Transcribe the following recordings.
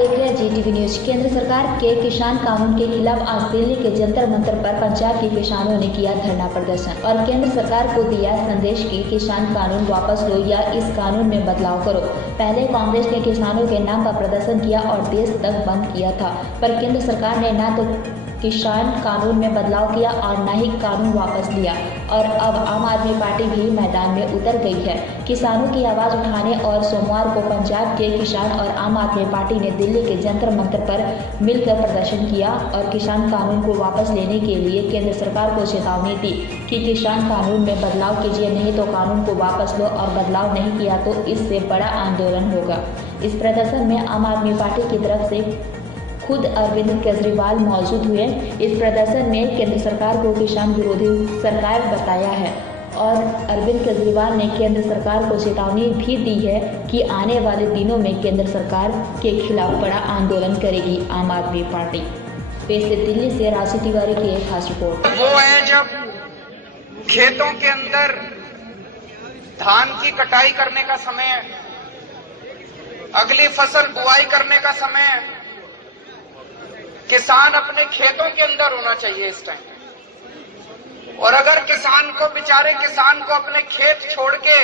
देख रहे हैं GTV न्यूज। केंद्र सरकार के किसान कानून के खिलाफ आज दिल्ली के जंतर मंतर पर पंजाब के किसानों ने किया धरना प्रदर्शन और केंद्र सरकार को दिया संदेश कि किसान कानून वापस लो या इस कानून में बदलाव करो। पहले कांग्रेस ने किसानों के नाम का प्रदर्शन किया और देश तक बंद किया था, पर केंद्र सरकार ने न तो किसान कानून में बदलाव किया और न ही कानून वापस लिया और अब आम आदमी पार्टी भी मैदान में उतर गई है किसानों की आवाज उठाने। और सोमवार को पंजाब के किसान और आम आदमी पार्टी ने दिल्ली के जंतर मंतर पर मिलकर प्रदर्शन किया और किसान कानून को वापस लेने के लिए केंद्र सरकार को चेतावनी दी कि किसान कानून में बदलाव कीजिए, नहीं तो कानून को वापस लो और बदलाव नहीं किया तो इससे बड़ा आंदोलन होगा। इस प्रदर्शन में आम आदमी पार्टी की तरफ से खुद अरविंद केजरीवाल मौजूद हुए। इस प्रदर्शन में केंद्र सरकार को किसान विरोधी सरकार बताया है और अरविंद केजरीवाल ने केंद्र सरकार को चेतावनी भी दी है कि आने वाले दिनों में केंद्र सरकार के खिलाफ बड़ा आंदोलन करेगी आम आदमी पार्टी। पेश है दिल्ली से राशि तिवारी की एक खास रिपोर्ट। वो है जब खेतों के अंदर धान की कटाई करने का समय, अगली फसल बुआई करने का समय, किसान अपने खेतों के अंदर होना चाहिए इस टाइम। और अगर किसान को, बेचारे किसान को अपने खेत छोड़ के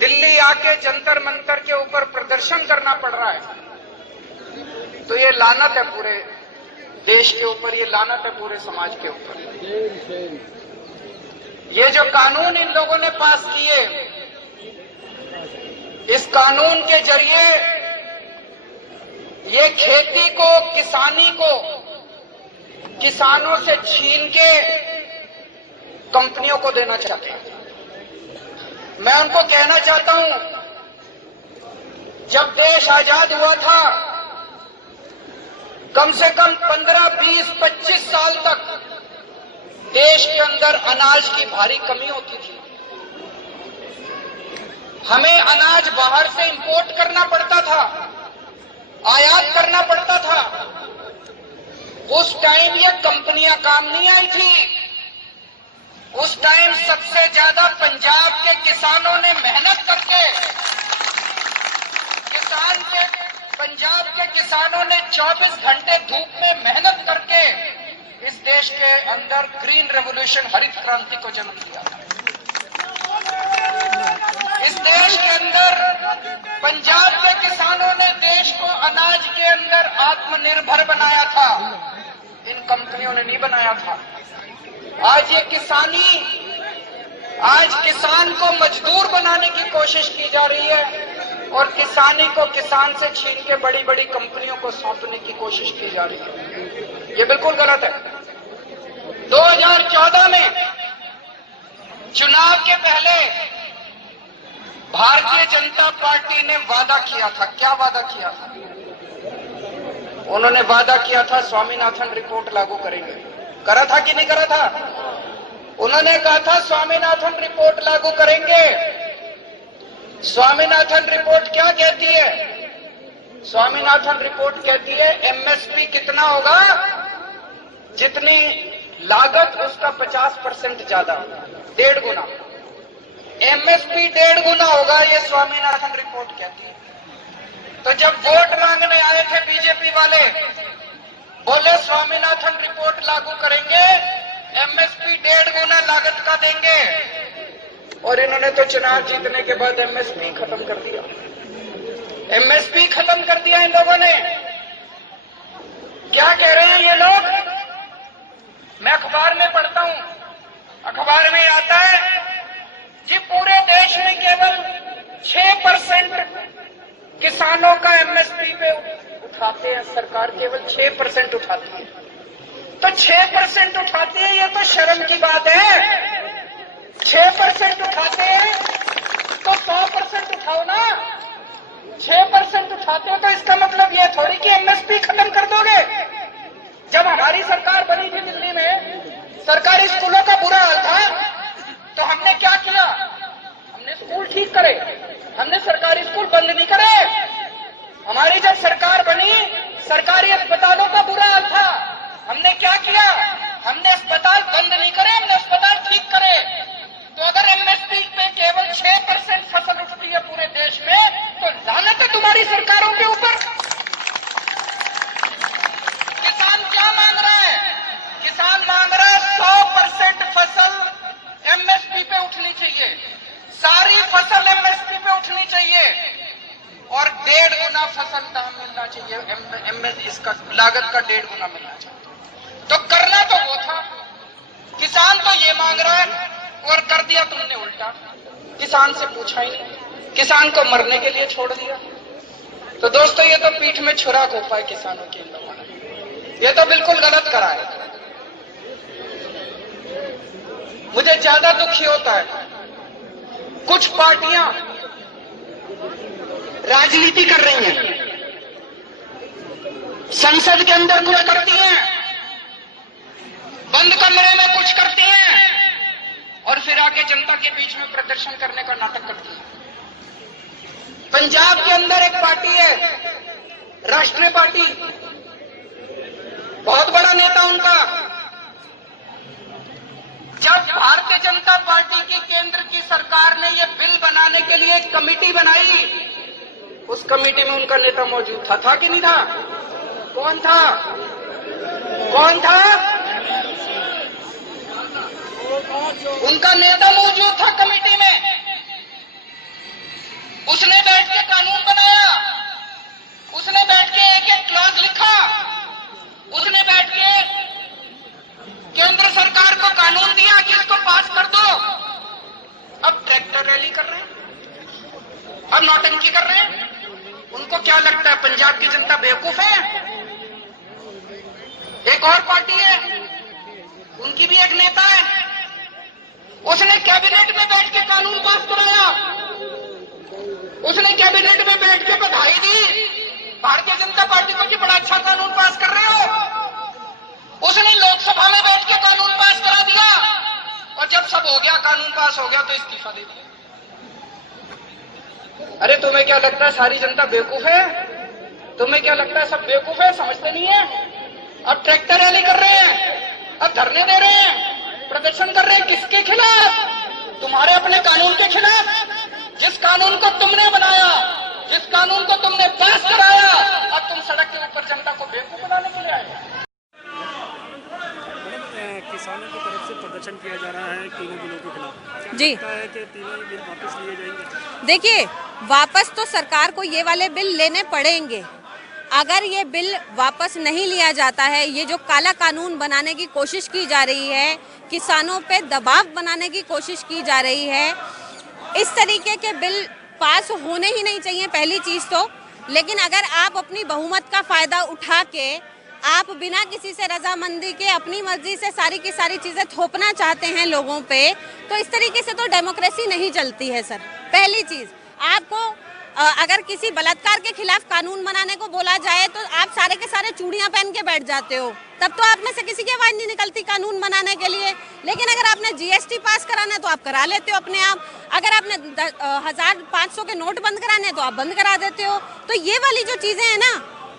दिल्ली आके जंतर मंतर के ऊपर प्रदर्शन करना पड़ रहा है, तो ये लानत है पूरे देश के ऊपर, ये लानत है पूरे समाज के ऊपर। ये जो कानून इन लोगों ने पास किए, इस कानून के जरिए ये खेती को, किसानी को किसानों से छीन के कंपनियों को देना चाहते हैं। मैं उनको कहना चाहता हूं, जब देश आजाद हुआ था कम से कम 15, 20, 25 साल तक देश के अंदर अनाज की भारी कमी होती थी। हमें अनाज बाहर से इंपोर्ट करना पड़ता था, आयात करना पड़ता था। उस टाइम ये कंपनियां काम नहीं आई थी। उस टाइम सबसे ज्यादा पंजाब के किसानों ने मेहनत करके, पंजाब के किसानों ने 24 घंटे धूप में मेहनत करके इस देश के अंदर ग्रीन रेवोल्यूशन, हरित क्रांति को जन्म दिया। इस देश के अंदर पंजाब के किसानों ने देश को अनाज के अंदर आत्मनिर्भर बनाया था, इन कंपनियों ने नहीं बनाया था। आज ये आज किसान को मजदूर बनाने की कोशिश की जा रही है और किसानी को किसान से छीन के बड़ी बड़ी कंपनियों को सौंपने की कोशिश की जा रही है। ये बिल्कुल गलत है। 2014 में चुनाव के पहले भारतीय जनता पार्टी ने वादा किया था। क्या वादा किया था? उन्होंने वादा किया था स्वामीनाथन रिपोर्ट लागू करेंगे। करा था कि नहीं करा था? उन्होंने कहा था स्वामीनाथन रिपोर्ट लागू करेंगे। स्वामीनाथन रिपोर्ट क्या कहती है? स्वामीनाथन रिपोर्ट कहती है एमएसपी कितना होगा, जितनी लागत उसका 50% ज्यादा, 1.5 गुना। एमएसपी 1.5 गुना होगा, ये स्वामीनाथन रिपोर्ट कहती है। तो जब वोट मांगने आए थे बीजेपी वाले, बोले स्वामीनाथन रिपोर्ट लागू करेंगे, एमएसपी 1.5 गुना लागत का देंगे, और इन्होंने तो चुनाव जीतने के बाद एमएसपी खत्म कर दिया। एमएसपी खत्म कर दिया इन लोगों ने। क्या कह रहे हैं ये लोग? मैं अखबार में पढ़ता हूं, अखबार में आता है कि पूरे देश में केवल 6% किसानों का एमएसपी पे उठाते हैं, सरकार केवल 6% उठाती है। तो 6% उठाते हैं, ये तो शर्म की बात है। 6% उठाते हैं तो 100% उठाओ ना। 6% उठाते हो तो इसका मतलब ये थोड़ी कि एमएसपी खत्म कर दोगे। जब हमारी सरकार बनी थी दिल्ली में, सरकारी स्कूलों का बुरा हाल था, तो हमने क्या किया? हमने स्कूल ठीक करे, हमने सरकारी स्कूल बंद नहीं करे। हमारी जब सरकार बनी, सरकारी अस्पतालों का बुरा हाल था, हमने क्या किया? हमने अस्पताल बंद नहीं करे, हमने अस्पताल ठीक करे। तो अगर एमएसपी पे केवल 6% फसल उठती है पूरे देश में, तो लानत है तुम्हारी सारी सरकारों के ऊपर। किसान क्या मांग रहा है? किसान मांग रहा है 100% फसल एमएसपी पे उठनी चाहिए, सारी फसल एमएसपी पे उठनी चाहिए और 1.5 गुना फसल दाम मिलना चाहिए, इसका लागत का 1.5 गुना मिलना चाहिए। तो करना तो वो था, किसान तो ये मांग रहा है और कर दिया तुमने उल्टा। किसान से पूछा ही नहीं, किसान को मरने के लिए छोड़ दिया। तो दोस्तों ये तो पीठ में छुरा घोंपा है किसानों के, इन लोगों ने ये तो बिल्कुल गलत करा है। मुझे ज्यादा दुखी होता है कुछ पार्टियां राजनीति कर रही हैं, संसद के अंदर कुछ करती हैं, बंद कमरे में कुछ करती हैं और फिर आके जनता के बीच में प्रदर्शन करने का नाटक करती हैं। पंजाब के अंदर एक पार्टी है, राष्ट्रीय पार्टी, बहुत बड़ा नेता उनका। जब भारतीय जनता पार्टी की केंद्र की सरकार ने यह बिल बनाने के लिए एक कमेटी बनाई, उस कमेटी में उनका नेता मौजूद था कि नहीं था? कौन था? कौन था? उनका नेता मौजूद था कमेटी में। उसने बैठ के कानून बनाया, उसने बैठ के एक एक क्लॉज लिखा, उसने बैठ के केंद्र सरकार को कानून दिया कि इसको पास कर दो। अब ट्रैक्टर रैली कर रहे हैं, अब नौटंकी कर रहे हैं। उनको क्या लगता है पंजाब की जनता बेवकूफ है? एक और पार्टी है, उनकी भी एक नेता है, उसने कैबिनेट में बैठ के कानून पास कराया, उसने कैबिनेट में बैठ के बधाई दी भारतीय जनता पार्टी को कि बड़ा अच्छा कानून पास कर रहे हो। उसने लोकसभा में बैठ के कानून पास करा दिया और जब सब हो गया, कानून पास हो गया, तो इस्तीफा दे दिया। अरे तुम्हें क्या लगता है सारी जनता बेवकूफ है? तुम्हें क्या लगता है सब बेवकूफ है, समझते नहीं है? अब ट्रैक्टर रैली कर रहे हैं, अब धरने दे रहे हैं, प्रदर्शन कर रहे हैं। किसके खिलाफ? तुम्हारे अपने कानून के खिलाफ, जिस कानून को तुमने बनाया, जिस कानून को तुमने पास कराया। अब तुम सड़क के ऊपर जनता को बेवकूफ बनाने के लिए आए। किसानों की तरफ से प्रदर्शन किया जा रहा है तीनों बिलों के खिलाफ जी। है कि तीनों बिल वापस लिए जाएंगे? देखिए, वापस तो सरकार को ये वाले बिल लेने पड़ेंगे। अगर ये बिल वापस नहीं लिया जाता है, ये जो काला कानून बनाने की कोशिश की जा रही है, किसानों पे दबाव बनाने की कोशिश की जा रही है, इस तरीके के बिल पास होने ही नहीं चाहिए पहली चीज़ तो। लेकिन अगर आप अपनी बहुमत का फ़ायदा उठा के आप बिना किसी से रजामंदी के अपनी मर्जी से सारी की सारी चीज़ें थोपना चाहते हैं लोगों पे, तो इस तरीके से तो डेमोक्रेसी नहीं चलती है सर। पहली चीज़, आपको अगर किसी बलात्कार के खिलाफ कानून बनाने को बोला जाए तो आप सारे के सारे चूड़ियां पहन के बैठ जाते हो, तब तो आप में से किसी की आवाज़ नहीं निकलती कानून बनाने के लिए। लेकिन अगर आपने जीएसटी पास कराना है तो आप करा लेते हो अपने आप, अगर आपने 1500 के नोट बंद कराने हैं तो आप बंद करा देते हो। तो ये वाली जो चीज़ें हैं ना,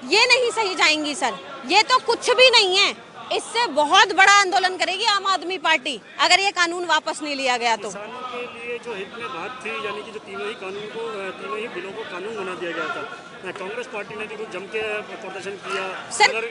ये नहीं सही जाएंगी सर। ये तो कुछ भी नहीं है, इससे बहुत बड़ा आंदोलन करेगी आम आदमी पार्टी अगर ये कानून वापस नहीं लिया गया तो। किसानों के लिए जो हित में बात थी, यानी कि जो तीनों ही बिलों को कानून बना दिया गया था, कांग्रेस पार्टी ने भी कुछ जम के प्रदर्शन किया। अगर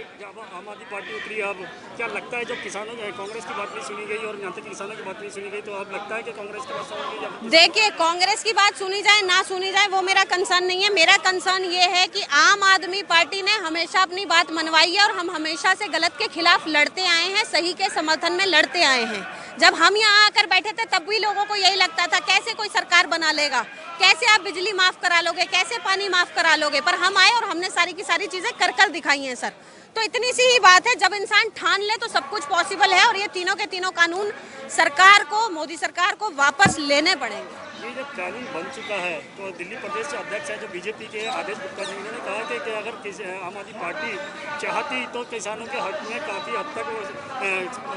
आम आदमी पार्टी उतरी, अब क्या लगता है जब किसानों कांग्रेस की बात नहीं सुनी गई और यहाँ तक किसानों की बात नहीं सुनी गई, तो अब लगता है कि कांग्रेस की बात सुनी गई? देखिए, कांग्रेस की बात सुनी जाए ना सुनी जाए वो मेरा कंसर्न नहीं है। मेरा कंसर्न ये है कि आम आदमी पार्टी ने हमेशा अपनी बात मनवाई है और हम हमेशा से गलत के खिलाफ लड़ते आए हैं, सही के समर्थन में लड़ते आए हैं। जब हम यहाँ आकर बैठे थे तब भी लोगों को यही लगता था कैसे कोई सरकार बना लेगा, कैसे आप बिजली माफ करा लोगे, कैसे पानी माफ करा लोगे। पर हम आए और हमने सारी की सारी चीजें कर कर दिखाई हैं सर। तो इतनी सी ही बात है, जब इंसान ठान ले तो सब कुछ पॉसिबल है और ये तीनों के तीनों कानून सरकार को, मोदी सरकार को वापस लेने पड़ेंगे। ये जब कानून बन चुका है तो दिल्ली प्रदेश के अध्यक्ष है जो बीजेपी के आदेश गुप्ता जी ने कहा कि अगर आम आदमी पार्टी चाहती तो किसानों के हक में काफ़ी हद तक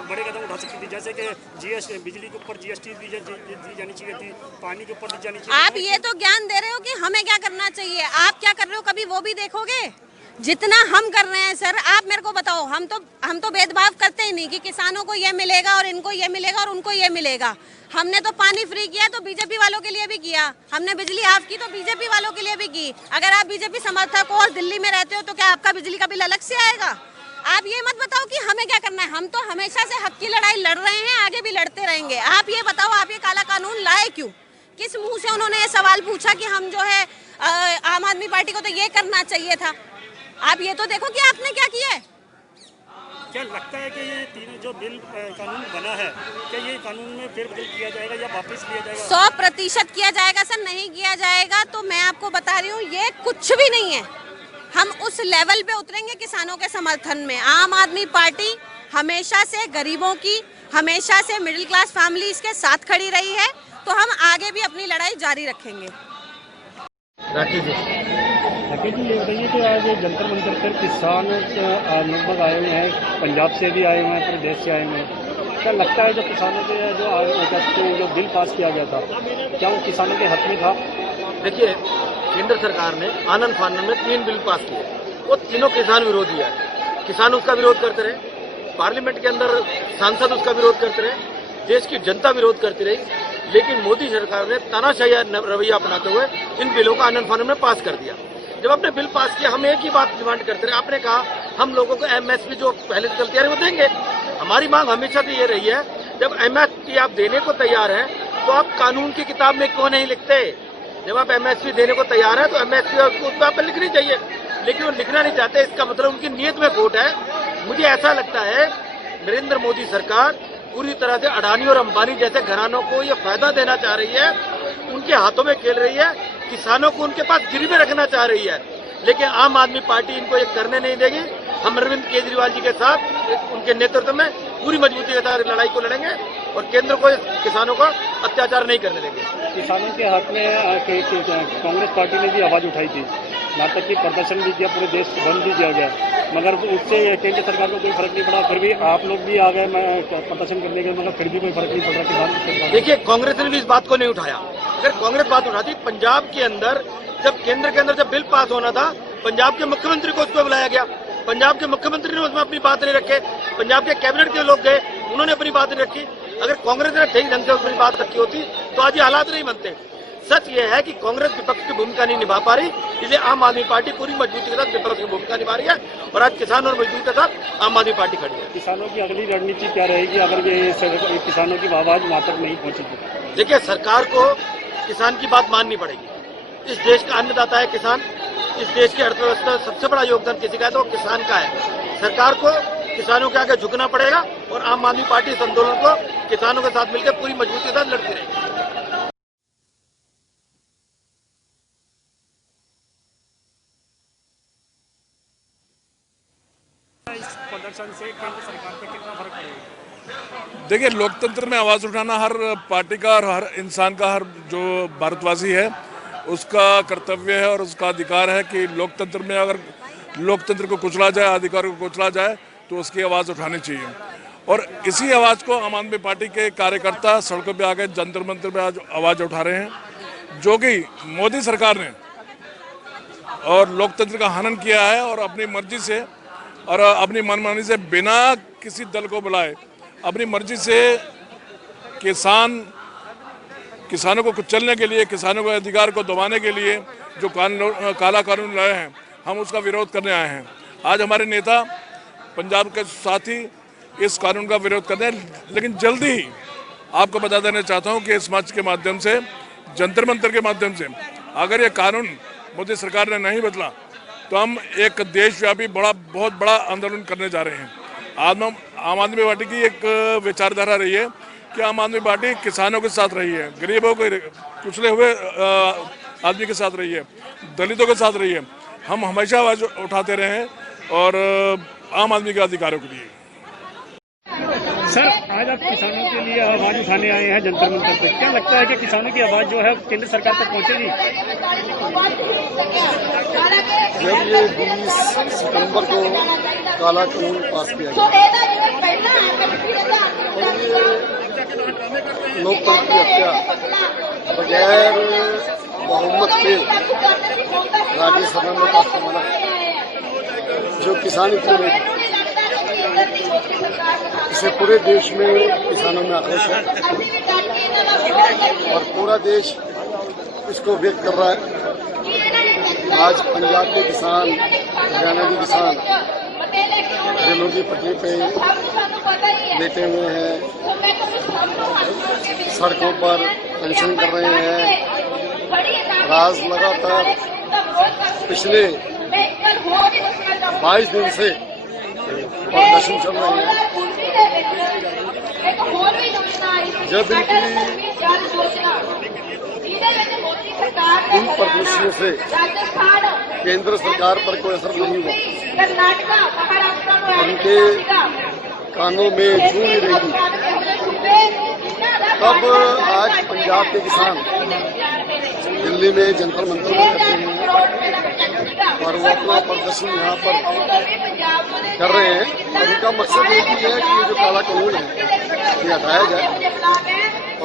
बड़े कदम उठा सकती थी, जैसे कि जीएसटी, बिजली के ऊपर जीएसटी दी जानी चाहिए थी, पानी के ऊपर दी जानी चाहिए। आप ये तो ज्ञान दे रहे हो कि हमें क्या करना चाहिए, आप क्या कर रहे हो कभी वो भी देखोगे? जितना हम कर रहे हैं सर, आप मेरे को बताओ, हम तो भेदभाव करते ही नहीं कि किसानों को ये मिलेगा और इनको ये मिलेगा और उनको ये मिलेगा। हमने तो पानी फ्री किया तो बीजेपी वालों के लिए भी किया, हमने बिजली हाफ की तो बीजेपी वालों के लिए भी की। अगर आप बीजेपी समर्थक हो और दिल्ली में रहते हो तो क्या आपका बिजली का बिल अलग से आएगा? आप ये मत बताओ कि हमें क्या करना है। हम तो हमेशा से हक की लड़ाई लड़ रहे हैं, आगे भी लड़ते रहेंगे। आप ये बताओ, आप ये काला कानून लाए क्यों? किस मुंह से उन्होंने ये सवाल पूछा कि हम जो है आम आदमी पार्टी को तो ये करना चाहिए था? आप ये तो देखो कि आपने क्या किया है। क्या लगता है कि ये तीनों जो बिल कानून बना है, क्या ये कानून में फेरबदल किया जाएगा या वापस लिया जाएगा? 100% किया जाएगा सर। नहीं किया जाएगा तो मैं आपको बता रही हूँ, ये कुछ भी नहीं है। हम उस लेवल पे उतरेंगे किसानों के समर्थन में। आम आदमी पार्टी हमेशा से गरीबों की, हमेशा से मिडिल क्लास फैमिलीज के साथ खड़ी रही है, तो हम आगे भी अपनी लड़ाई जारी रखेंगे। राकेश जी, ये बताइए कि आज जंतर मंतर पर किसान लगभग आए हुए हैं, पंजाब से भी आए हुए हैं, प्रदेश से आए हुए हैं। क्या लगता है जो किसानों के जो बिल पास किया गया था, क्या वो किसानों के हक में था? देखिए, केंद्र सरकार ने आनंद फानन में 3 बिल पास किए, वो तीनों किसान विरोधी है। किसान उसका विरोध करते रहे, पार्लियामेंट के अंदर सांसद उसका विरोध करते रहे, देश की जनता विरोध करती रही, लेकिन मोदी सरकार ने तानाशाही रवैया अपनाते हुए इन बिलों को आनंद फानन में पास कर दिया। जब आपने बिल पास किया, हम एक ही बात डिमांड करते रहे। आपने कहा हम लोगों को एमएसपी जो पहले से चलती आ रही वो देंगे। हमारी मांग हमेशा से ये रही है, जब एमएसपी आप देने को तैयार हैं तो आप कानून की किताब में क्यों नहीं लिखते? जब आप एमएसपी देने को तैयार हैं तो एमएसपी उस पर लिखनी चाहिए, लेकिन वो लिखना नहीं चाहते। इसका मतलब उनकी नीयत में खोट है। मुझे ऐसा लगता है नरेंद्र मोदी सरकार पूरी तरह से अडानी और अंबानी जैसे घरानों को ये फायदा देना चाह रही है, उनके हाथों में खेल रही है, किसानों को उनके पास गिरवी रखना चाह रही है। लेकिन आम आदमी पार्टी इनको ये करने नहीं देगी। हम अरविंद केजरीवाल जी के साथ, उनके नेतृत्व में पूरी मजबूती के साथ लड़ाई को लड़ेंगे और केंद्र को किसानों को अत्याचार नहीं करने देंगे। किसानों के हक में कांग्रेस पार्टी ने भी आवाज उठाई थी, यहाँ तक कि प्रदर्शन भी किया, पूरे देश बंद भी किया गया, मगर उससे केंद्र सरकार को कोई फर्क नहीं पड़ा। फिर भी आप लोग भी आ गए प्रदर्शन करने के, मगर फिर भी कोई फर्क नहीं पड़ रहा किसान। देखिए, कांग्रेस ने भी इस बात को नहीं उठाया। अगर कांग्रेस बात उठाती, पंजाब के अंदर जब केंद्र के अंदर जब बिल पास होना था, पंजाब के मुख्यमंत्री को उसमें बुलाया गया, पंजाब के मुख्यमंत्री ने उसमें अपनी बात नहीं रखे, पंजाब के कैबिनेट के लोग गए, उन्होंने अपनी बात नहीं रखी। अगर कांग्रेस ने ठीक ढंग से अपनी बात रखी होती तो आज ये हालात नहीं बनते। सच ये है कि कांग्रेस विपक्ष की भूमिका नहीं निभा पा रही, इसलिए आम आदमी पार्टी पूरी मजबूती के साथ विपक्ष की भूमिका निभा रही है और आज किसान और मजदूर के साथ आम आदमी पार्टी खड़ी है। किसानों की अगली रणनीति क्या रहेगी अगर ये किसानों की आवाज वहाँ तक नहीं पहुँचेगी? देखिए, सरकार को किसान की बात माननी पड़ेगी। इस देश का अन्नदाता है किसान। इस देश की अर्थव्यवस्था में सबसे बड़ा योगदान किसी का है तो वो किसान का है। सरकार को किसानों के आगे झुकना पड़ेगा और आम आदमी पार्टी इस आंदोलन को किसानों के साथ मिलकर पूरी मजबूती के साथ लड़ती रहेगी। इस प्रदर्शन से केंद्र सरकार पे कितना फर्क पड़ेगा? देखिए, लोकतंत्र में आवाज़ उठाना हर पार्टी का और हर इंसान का, हर जो भारतवासी है उसका कर्तव्य है और उसका अधिकार है कि लोकतंत्र में अगर लोकतंत्र को कुचला जाए, अधिकार को कुचला जाए तो उसकी आवाज़ उठानी चाहिए। और इसी आवाज़ को आम आदमी पार्टी के कार्यकर्ता सड़कों पे आके जंतर मंतर पे आज आवाज़ उठा रहे हैं, जो कि मोदी सरकार ने और लोकतंत्र का हनन किया है और अपनी मर्जी से और अपनी मनमानी से बिना किसी दल को बुलाए अपनी मर्जी से किसानों को कुचलने के लिए, किसानों के अधिकार को दबाने के लिए जो काला कानून लाए हैं, हम उसका विरोध करने आए हैं। आज हमारे नेता पंजाब के साथी इस कानून का विरोध करते हैं, लेकिन जल्दी ही आपको बता देना चाहता हूं कि इस मंच के माध्यम से, जंतर मंतर के माध्यम से, अगर ये कानून मोदी सरकार ने नहीं बदला तो हम एक देशव्यापी बहुत बड़ा आंदोलन करने जा रहे हैं। आम आदमी पार्टी की एक विचारधारा रही है कि आम आदमी पार्टी किसानों के साथ रही है, गरीबों को कुचले हुए आदमी के साथ रही है, दलितों के साथ रही है। हम हमेशा आवाज उठाते रहे हैं और आम आदमी के अधिकारों के लिए। सर, आज आप किसानों के लिए आवाज उठाने आए हैं जंतर मंतर पे, क्या लगता है कि किसानों की आवाज जो है केंद्र सरकार तक पहुंचेगी? जब ये 20 सितंबर को काला कानून पास किया गया और ये लोकतंत्र की हत्या बगैर बहुमत के राज्यसभा में पास करना है, जो किसान इतने इसे पूरे देश में किसानों में आक्रोश है और पूरा देश इसको व्यक्त कर रहा है। आज पंजाब के किसान, हरियाणा के किसान रेलों की पटरी पे लेटे हुए हैं, सड़कों पर अनशन कर रहे हैं। राज लगातार पिछले 22 दिन से प्रदर्शन चल रहे हैं। जब इन प्रदर्शनों से केंद्र सरकार पर कोई असर नहीं हुआ, उनके कानों में छू नहीं रहेगी, तब आज पंजाब के किसान दिल्ली में जंतर मंतर में करते हैं और वो अपना प्रदर्शन यहाँ पर कर रहे हैं। और उनका मकसद एक ही है कि ये जो काला कानून है ये हटाया जाए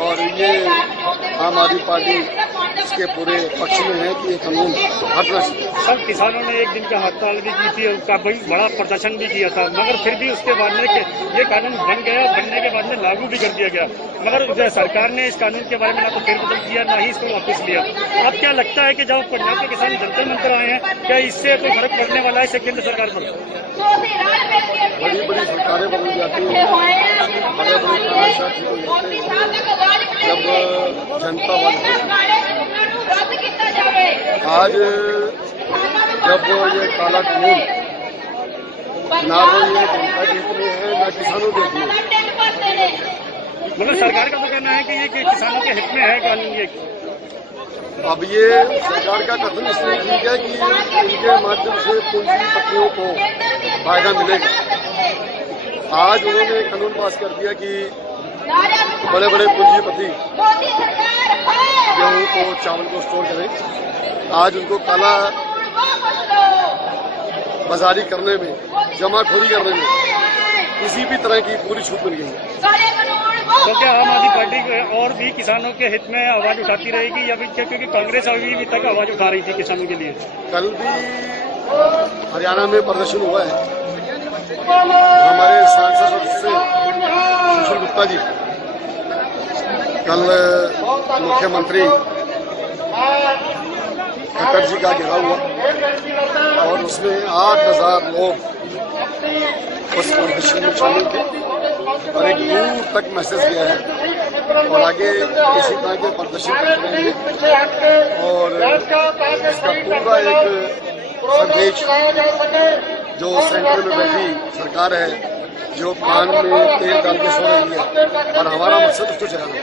और ये आम आदमी पार्टी इसके पूरे पक्ष में है कि ये कानून हटना चाहिए। सब किसानों ने एक दिन का हड़ताल भी की थी, उनका बड़ा प्रदर्शन भी किया था, मगर फिर भी उसके बाद में ये कानून बन गया, बनने के बाद में लागू भी कर दिया गया। मगर सरकार ने इस कानून के बारे में ना तो फेरबदल किया, ना ही इसको वापस लिया। अब क्या लगता है कि जब पंजाब के किसान जंतर मंतर आए हैं, क्या इससे कोई फर्क पड़ने वाला है इससे केंद्र सरकार पर? बड़ी बड़ी सरकारें बदल जाती हैं, बड़े बड़े तानाशाह ठीक हो जाते हैं जब जनता आज जब ये काला कानून ना वो ये जनता के हित में है ना किसानों के हित में। मतलब सरकार का तो कहना है कि ये किसानों के हित में है कानून ये। अब ये सरकार का कथन इसलिए ठीक है कि इनके माध्यम से पूंजीपतियों को फायदा मिलेगा। आज उन्होंने कानून पास कर दिया कि बड़े बड़े पूंजीपति गेहूं को, चावल को स्टोर करें। आज उनको काला बाजारी करने में, जमाखोरी करने में किसी भी तरह की पूरी छूट मिल गई है। तो क्या आम आदमी पार्टी और भी किसानों के हित में आवाज उठाती रहेगी या फिर क्योंकि कांग्रेस अभी तक आवाज उठा रही थी किसानों के लिए? कल भी हरियाणा में प्रदर्शन हुआ है। हमारे सांसद सदस्य सुशील गुप्ता जी कल मुख्यमंत्री खट्टर जी का घेराव हुआ और उसमें 8,000 लोग उस प्रदर्शन में शामिल थे और एक दूर तक मैसेज गया है और आगे इसी तरह के प्रदर्शन करते रहेंगे और इसका पूरा एक संदेश जो सेंटर में बैठी सरकार है, जो कान में तेल डाल के सो रही है, और हमारा मकसद उसको चलाना है।